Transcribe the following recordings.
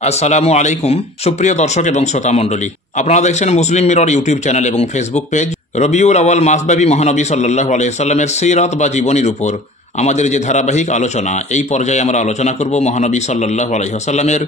আসসালামু আলাইকুম সুপ্রিয় দর্শক এবং শ্রোতা মণ্ডলী, আপনারা দেখছেন মুসলিম মিরর ইউটিউব চ্যানেল এবং ফেসবুক পেজ। রবিউল আওয়াল মাসব্যাপী মহানবী সাল্লাল্লাহু আলাইহি ওয়াসাল্লামের সিরাত বা জীবনীর উপর আমাদের যে ধারাবাহিক আলোচনা, এই পর্যায়ে আমরা আলোচনা করব মহানবী সাল্লাল্লাহু আলাইহি ওয়াসাল্লামের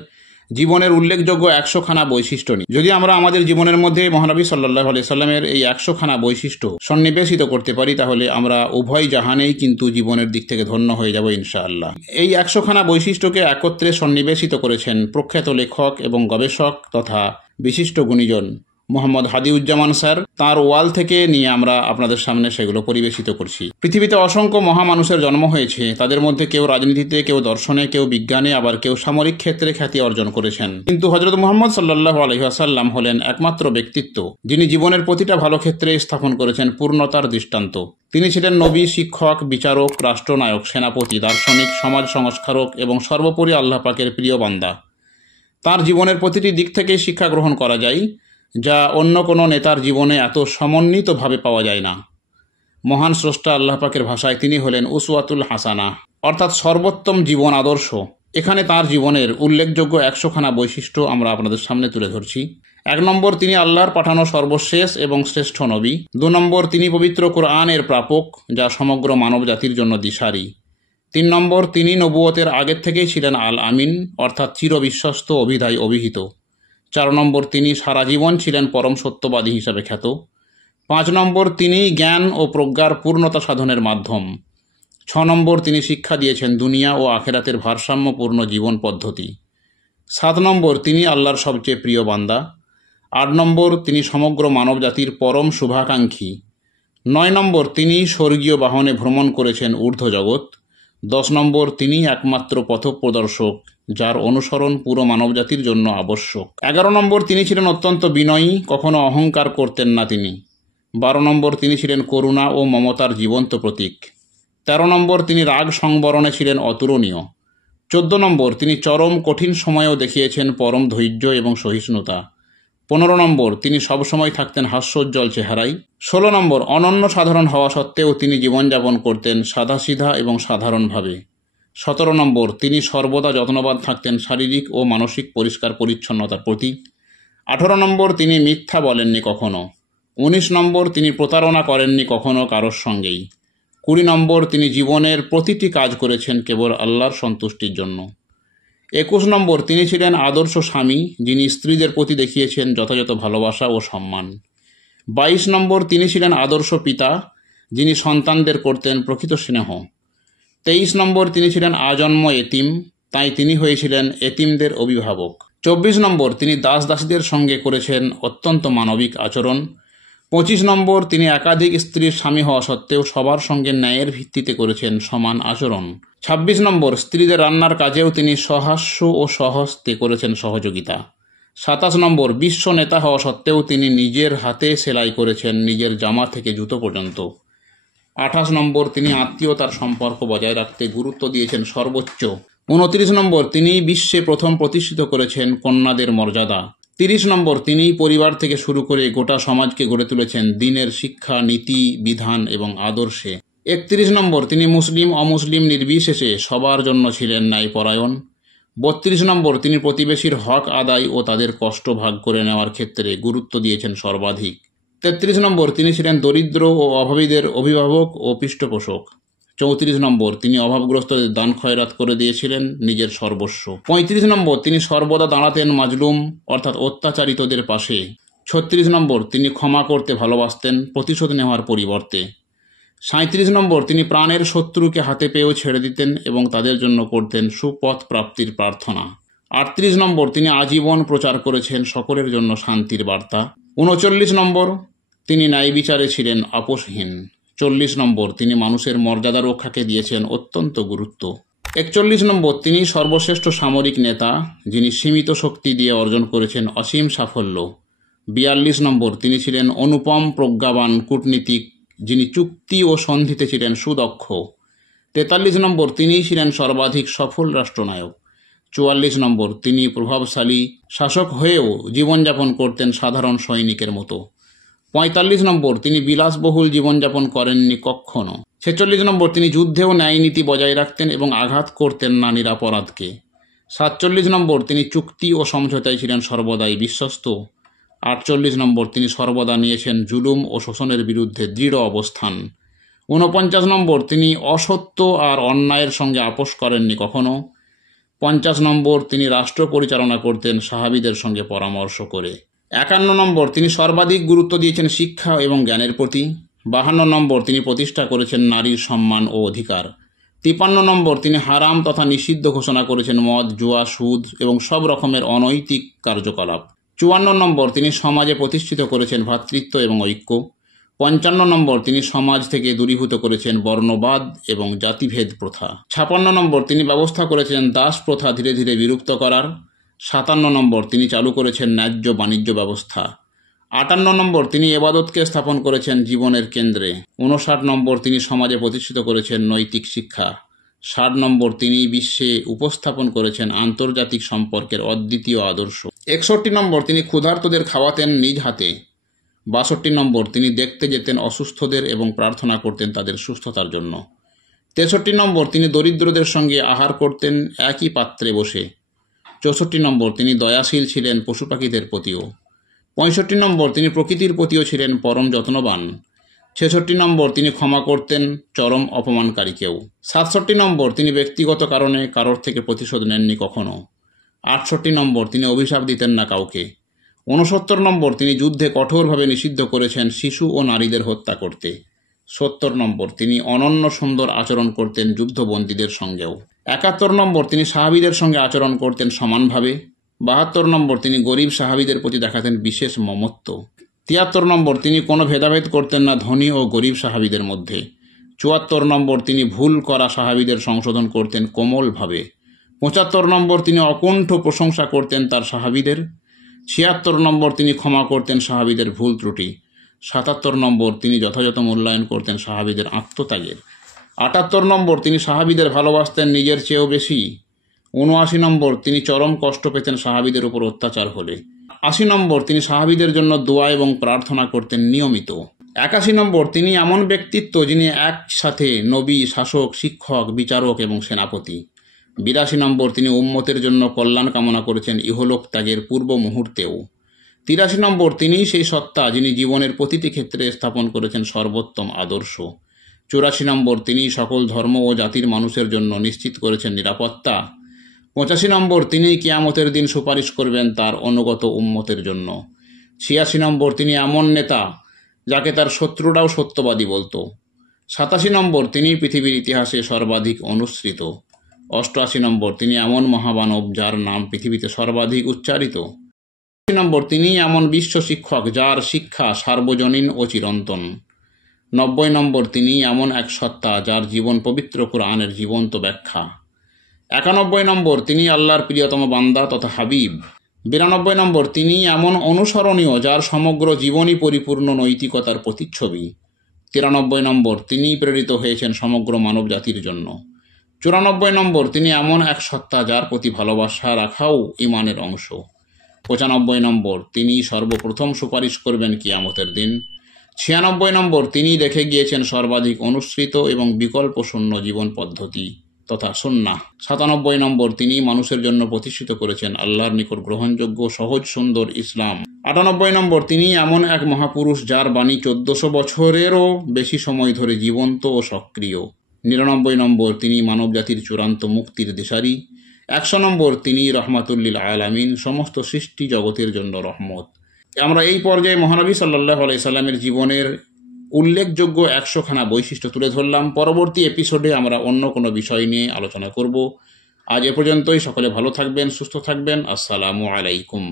জীবনের উল্লেখযোগ্য 100খানা বৈশিষ্ট্য নিয়ে। যদি আমরা আমাদের জীবনের মধ্যে মহানবী সাল্লাল্লাহু আলাইহি ওয়াসাল্লামের এই 100খানা বৈশিষ্ট্য সন্নিবেশিত করতে পারি, তাহলে আমরা উভয় জাহানেই কিন্তু জীবনের দিক থেকে ধন্য হয়ে যাব ইনশাআল্লাহ। এই 100খানা বৈশিষ্ট্যকে একত্রে সন্নিবেশিত করেছেন প্রখ্যাত লেখক এবং গবেষক তথা বিশিষ্ট গুণীজন মোহাম্মদ হাদিউজ্জামান স্যার। তাঁর ওয়াল থেকে নিয়ে আমরা আপনাদের সামনে সেগুলো পরিবেশিত করছি। পৃথিবীতে অসংখ্য মহামানুষের জন্ম হয়েছে। তাদের মধ্যে কেউ রাজনীতিতে, কেউ দর্শনে, কেউ বিজ্ঞানে, আবার কেউ সামরিক ক্ষেত্রে খ্যাতি অর্জন করেছেন। কিন্তু হযরত মুহাম্মদ সাল্লাল্লাহু আলাইহি ওয়াসাল্লাম হলেন একমাত্র ব্যক্তিত্ব যিনি জীবনের প্রতিটা ভালো ক্ষেত্রে স্থাপন করেছেন পূর্ণতার দৃষ্টান্ত। তিনি ছিলেন নবী, শিক্ষক, বিচারক, রাষ্ট্রনায়ক, সেনাপতি, দার্শনিক, সমাজ সংস্কারক এবং সর্বোপরি আল্লাহ পাকের প্রিয় বান্দা। তার জীবনের প্রতিটি দিক থেকেই শিক্ষা গ্রহণ করা যায়, যা অন্য কোনো নেতার জীবনে এত সমন্বিতভাবে পাওয়া যায় না। মহান স্রষ্টা আল্লাহ পাকের ভাষায় তিনি হলেন উসওয়াতুল হাসানা, অর্থাৎ সর্বোত্তম জীবন আদর্শ। এখানে তার জীবনের উল্লেখযোগ্য 100খানা বৈশিষ্ট্য আমরা আপনাদের সামনে তুলে ধরছি। 1 নম্বর, তিনি আল্লাহর পাঠানো সর্বশেষ এবং শ্রেষ্ঠ নবী। 2 নম্বর, তিনি পবিত্র কোরআনের প্রাপক, যা সমগ্র মানব জাতির জন্য দিশারি। 3 নম্বর, তিনি নবুয়তের আগের থেকেই ছিলেন আল আমিন, অর্থাৎ চিরবিশ্বস্ত, অভিধায় অভিহিত। 4 নম্বর, তিনি সারা জীবন ছিলেন পরম সত্যবাদী হিসাবে খ্যাত। 5 নম্বর, তিনি জ্ঞান ও প্রজ্ঞার পূর্ণতা সাধনের মাধ্যম। 6 নম্বর, তিনি শিক্ষা দিয়েছেন দুনিয়া ও আখেরাতের ভারসাম্যপূর্ণ জীবন পদ্ধতি। 7 নম্বর, তিনি আল্লাহর সবচেয়ে প্রিয় বান্দা। 8 নম্বর, তিনি সমগ্র মানব জাতির পরম শুভাকাঙ্ক্ষী। 9 নম্বর, তিনি স্বর্গীয় বাহনে ভ্রমণ করেছেন ঊর্ধ্ব জগৎ। 10 নম্বর, তিনি একমাত্র পথপ্রদর্শক, যার অনুসরণ পুরো মানবজাতির জন্য আবশ্যক। 11 নম্বর, তিনি ছিলেন অত্যন্ত বিনয়ী, কখনো অহংকার করতেন না তিনি। 12 নম্বর, তিনি ছিলেন করুণা ও মমতার জীবন্ত প্রতীক। 13 নম্বর, তিনি রাগ সংবরণে ছিলেন অতুলনীয়। 14 নম্বর, তিনি চরম কঠিন সময়েও দেখিয়েছেন পরম ধৈর্য এবং সহিষ্ণুতা। 15 নম্বর, তিনি সবসময় থাকতেন হাস্যোজ্জ্বল চেহারায়। 16 নম্বর, অনন্য সাধারণ হওয়া সত্ত্বেও তিনি জীবনযাপন করতেন সাদাসিধা এবং সাধারণভাবে। 17 নম্বর, তিনি সর্বদা যত্নবান থাকতেন শারীরিক ও মানসিক পরিষ্কার পরিচ্ছন্নতার প্রতি। 18 নম্বর, তিনি মিথ্যা বলেননি কখনো। 19 নম্বর, তিনি প্রতারণা করেননি কখনো কারোর সঙ্গেই। 20 নম্বর, তিনি জীবনের প্রতিটি কাজ করেছেন কেবল আল্লাহর সন্তুষ্টির জন্য। 21 নম্বর, তিনি ছিলেন আদর্শ স্বামী, যিনি স্ত্রীদের প্রতি দেখিয়েছেন যথাযথ ভালোবাসা ও সম্মান। 22 নম্বর, তিনি ছিলেন আদর্শ পিতা, যিনি সন্তানদের করতেন প্রকৃত স্নেহ। 23 নম্বর, তিনি ছিলেন আজন্ম এতিম, তাই তিনি হয়েছিলেন এতিমদের অভিভাবক। 24 নম্বর, তিনি দাস দাসীদের সঙ্গে করেছেন অত্যন্ত মানবিক আচরণ। 25 নম্বর, তিনি একাধিক স্ত্রীর স্বামী হওয়া সত্ত্বেও সবার সঙ্গে ন্যায়ের ভিত্তিতে করেছেন সমান আচরণ। 26 নম্বর, স্ত্রীদের রান্নার কাজেও তিনি সহাস্য ও সহস্তে করেছেন সহযোগিতা। 27 নম্বর, বিশ্ব নেতা হওয়া সত্ত্বেও তিনি নিজের হাতে সেলাই করেছেন নিজের জামা থেকে জুতো পর্যন্ত। 28 নম্বর, তিনি আত্মীয়তার সম্পর্ক বজায় রাখতে গুরুত্ব দিয়েছেন সর্বোচ্চ। 29 নম্বর, তিনি বিশ্বে প্রথম প্রতিষ্ঠিত করেছেন কন্যাদের মর্যাদা। 30 নম্বর, তিনি পরিবার থেকে শুরু করে গোটা সমাজকে গড়ে তুলেছেন দ্বীনের শিক্ষা, নীতি, বিধান এবং আদর্শে। 31 নম্বর, তিনি মুসলিম অমুসলিম নির্বিশেষে সবার জন্য ছিলেন ন্যায়পরায়ণ। 32 নম্বর, তিনি প্রতিবেশীর হক আদায় ও তাদের কষ্ট ভাগ করে নেওয়ার ক্ষেত্রে গুরুত্ব দিয়েছেন সর্বাধিক। 33 নম্বর, তিনি ছিলেন দরিদ্র ও অভাবীদের অভিভাবক ও পৃষ্ঠপোষক। 34 নম্বর, তিনি অভাবগ্রস্তদের দান খয়রাত করে দিয়েছিলেন নিজের সর্বস্ব। 35 নম্বর, তিনি সর্বদা দাঁড়াতেন মাজলুম অর্থাৎ অত্যাচারিতদের পাশে। 36 নম্বর, তিনি ক্ষমা করতে ভালোবাসতেন প্রতিশোধ নেওয়ার পরিবর্তে। 37 নম্বর, তিনি প্রাণের শত্রুকে হাতে পেয়েও ছেড়ে দিতেন এবং তাদের জন্য করতেন সুপথ প্রাপ্তির প্রার্থনা। 38 নম্বর, তিনি আজীবন প্রচার করেছেন সকলের জন্য শান্তির বার্তা। 39 নম্বর, তিনি ন্যায় বিচারে ছিলেন আপোষহীন। 40 নম্বর, তিনি মানুষের মর্যাদা রক্ষাকে দিয়েছেন অত্যন্ত গুরুত্ব। 41 নম্বর, তিনি সর্বশ্রেষ্ঠ সামরিক নেতা, যিনি সীমিত শক্তি দিয়ে অর্জন করেছেন অসীম সাফল্য। 42 নম্বর, তিনি ছিলেন অনুপম প্রজ্ঞাবান কূটনীতিক, যিনি চুক্তি ও সন্ধিতে ছিলেন সুদক্ষ। 43 নম্বর, তিনি ছিলেন সর্বাধিক সফল রাষ্ট্রনায়ক। 44 নম্বর, তিনি প্রভাবশালী শাসক হয়েও জীবনযাপন করতেন সাধারণ সৈনিকের মতো। 45 নম্বর, তিনি বিলাসবহুল জীবনযাপন করেননি কখনো। 46 নম্বর, তিনি যুদ্ধেও ন্যায়নীতি বজায় রাখতেন এবং আঘাত করতেন না নিরাপরাধকে। 47 নম্বর, তিনি চুক্তি ও সমঝোতায় ছিলেন সর্বদাই বিশ্বস্ত। 48 নম্বর, তিনি সর্বদা নিয়েছেন জুলুম ও শোষণের বিরুদ্ধে দৃঢ় অবস্থান। 49 নম্বর, তিনি অসত্য আর অন্যায়ের সঙ্গে আপোষ করেননি কখনো। 50 নম্বর, তিনি রাষ্ট্র পরিচালনা করতেন সাহাবীদের সঙ্গে পরামর্শ করে। 51 নম্বর, তিনি সর্বাধিক গুরুত্ব দিয়েছেন শিক্ষা এবং জ্ঞানের প্রতি। 52 নম্বর, তিনি প্রতিষ্ঠা করেছেন নারীর সম্মান ও অধিকার। 53 নম্বর, তিনি হারাম তথা নিষিদ্ধ ঘোষণা করেছেন মদ, জুয়া, সুদ এবং সব রকমের অনৈতিক কার্যকলাপ। 54 নম্বর, তিনি সমাজে প্রতিষ্ঠিত করেছেন ভ্রাতৃত্ব এবং ঐক্য। 55 নম্বর, তিনি সমাজ থেকে দূরীভূত করেছেন বর্ণবাদ এবং জাতিভেদ প্রথা। 56 নম্বর, তিনি ব্যবস্থা করেছেন দাস প্রথা ধীরে ধীরে বিলুপ্ত করার। 57 নম্বর, তিনি চালু করেছেন ন্যায্য বাণিজ্য ব্যবস্থা। 58 নম্বর, তিনি ইবাদতকে স্থাপন করেছেন জীবনের কেন্দ্রে। 59 নম্বর, তিনি সমাজে প্রতিষ্ঠিত করেছেন নৈতিক শিক্ষা। 60 নম্বর, তিনি বিশ্বে উপস্থাপন করেছেন আন্তর্জাতিক সম্পর্কের অদ্বিতীয় আদর্শ। 61 নম্বর, তিনি ক্ষুধার্তদের খাওয়াতেন নিজ হাতে। 62 নম্বর, তিনি দেখতে যেতেন অসুস্থদের এবং প্রার্থনা করতেন তাদের সুস্থতার জন্য। 63 নম্বর, তিনি দরিদ্রদের সঙ্গে আহার করতেন একই পাত্রে বসে। 64 নম্বর, তিনি দয়াশীল ছিলেন পশু পাখিদের প্রতিও। 65 নম্বর, তিনি প্রকৃতির প্রতিও ছিলেন পরম যত্নবান। 66 নম্বর, তিনি ক্ষমা করতেন চরম অপমানকারীকেও। 67 নম্বর, তিনি ব্যক্তিগত কারণে কারোর থেকে প্রতিশোধ নেননি কখনো। 68 নম্বর, তিনি অভিশাপ দিতেন না কাউকে। 69 নম্বর, তিনি যুদ্ধে কঠোরভাবে নিষিদ্ধ করেছেন শিশু ও নারীদের হত্যা করতে। 70 নম্বর, তিনি অনন্য সুন্দর আচরণ করতেন যুদ্ধবন্দীদের সঙ্গেও। 71 নম্বর, তিনি সাহাবীদের সঙ্গে আচরণ করতেন সমানভাবে। 72 নম্বর, তিনি গরিব সাহাবীদের প্রতি দেখাতেন বিশেষ মমত্ব। 73 নম্বর, তিনি কোনো ভেদাভেদ করতেন না ধনী ও গরিব সাহাবীদের মধ্যে। 74 নম্বর, তিনি ভুল করা সাহাবীদের সংশোধন করতেন কোমলভাবে। 75 নম্বর, তিনি অকুণ্ঠ প্রশংসা করতেন তার সাহাবীদের। 76 নম্বর, তিনি ক্ষমা করতেন সাহাবীদের ভুল ত্রুটি। 77 নম্বর, তিনি যথাযথ মূল্যায়ন করতেন সাহাবীদের আত্মত্যাগের। 78 নম্বর, তিনি সাহাবীদের ভালোবাসতেন নিজের চেয়েও বেশি। 79 নম্বর, তিনি চরম কষ্ট পেতেন সাহাবীদের উপর অত্যাচার হলে। 80 নম্বর, তিনি সাহাবীদের জন্য দোয়া এবং প্রার্থনা করতেন নিয়মিত। 81 নম্বর, তিনি এমন ব্যক্তিত্ব যিনি একসাথে নবী, শাসক, শিক্ষক, বিচারক এবং সেনাপতি। 82 নম্বর, তিনি উম্মতের জন্য কল্যাণ কামনা করেছেন ইহলোক ত্যাগের পূর্ব মুহূর্তেও। 83 নম্বর, তিনিই সেই সত্তা যিনি জীবনের প্রতিটি ক্ষেত্রে স্থাপন করেছেন সর্বোত্তম আদর্শ। 84 নম্বর, তিনি সকল ধর্ম ও জাতির মানুষের জন্য নিশ্চিত করেছেন নিরাপত্তা। 85 নম্বর, তিনি কিয়ামতের দিন সুপারিশ করবেন তার অনুগত উম্মতের জন্য। 86 নম্বর, তিনি এমন নেতা যাকে তার শত্রুরাও সত্যবাদী বলতো। 87 নম্বর, তিনি পৃথিবীর ইতিহাসে সর্বাধিক অনুসৃত। 88 নম্বর, তিনি এমন মহামানব যার নাম পৃথিবীতে সর্বাধিক উচ্চারিত। 89 নম্বর, তিনি এমন বিশ্ব শিক্ষক যার শিক্ষা সার্বজনীন ও চিরন্তন। 90 নম্বর, তিনি এমন এক সত্তা যার জীবন পবিত্র কোরআনের জীবন্ত ব্যাখ্যা। 91 নম্বর, তিনি আল্লাহর প্রিয়তম বান্দা তথা হাবিব। 92 নম্বর, তিনি এমন অনুসরণীয় যার সমগ্র জীবনই পরিপূর্ণ নৈতিকতার প্রতিচ্ছবি। 93 নম্বর, তিনি প্রেরিত হয়েছেন সমগ্র মানব জাতির জন্য। 94 নম্বর, তিনি এমন এক সত্তা যার প্রতি ভালোবাসা রাখাও ঈমানের অংশ। 95 নম্বর, তিনি সর্বপ্রথম সুপারিশ করবেন কিয়ামতের দিন। 96 নম্বর, তিনি রেখে গিয়েছেন সর্বাধিক অনুসৃত এবং বিকল্প শূন্য জীবন পদ্ধতি তথা সুন্নাহ। 97 নম্বর, তিনি মানুষের জন্য প্রতিষ্ঠিত করেছেন আল্লাহর নিকট গ্রহণযোগ্য সহজ সুন্দর ইসলাম। 98 নম্বর, তিনি এমন এক মহাপুরুষ যার বাণী 1400 বছরেরও বেশি সময় ধরে জীবন্ত ও সক্রিয়। 99 নম্বর, তিনি মানবজাতির চূড়ান্ত মুক্তির দিশারি। 100 নম্বর, তিনি রহমাতুল্লিল আলামিন, সমস্ত সৃষ্টি জগতের জন্য রহমত। আমরা এই পর্যায়ে মহানবী সাল্লাল্লাহু আলাইহি সাল্লামের জীবনের উল্লেখযোগ্য 100খানা বৈশিষ্ট্য তুলে ধরলাম। পরবর্তী এপিসোডে আমরা অন্য কোনো বিষয় নিয়ে আলোচনা করব। আজ এ পর্যন্তই। সকলে ভালো থাকবেন, সুস্থ থাকবেন। আসসালামু আলাইকুম।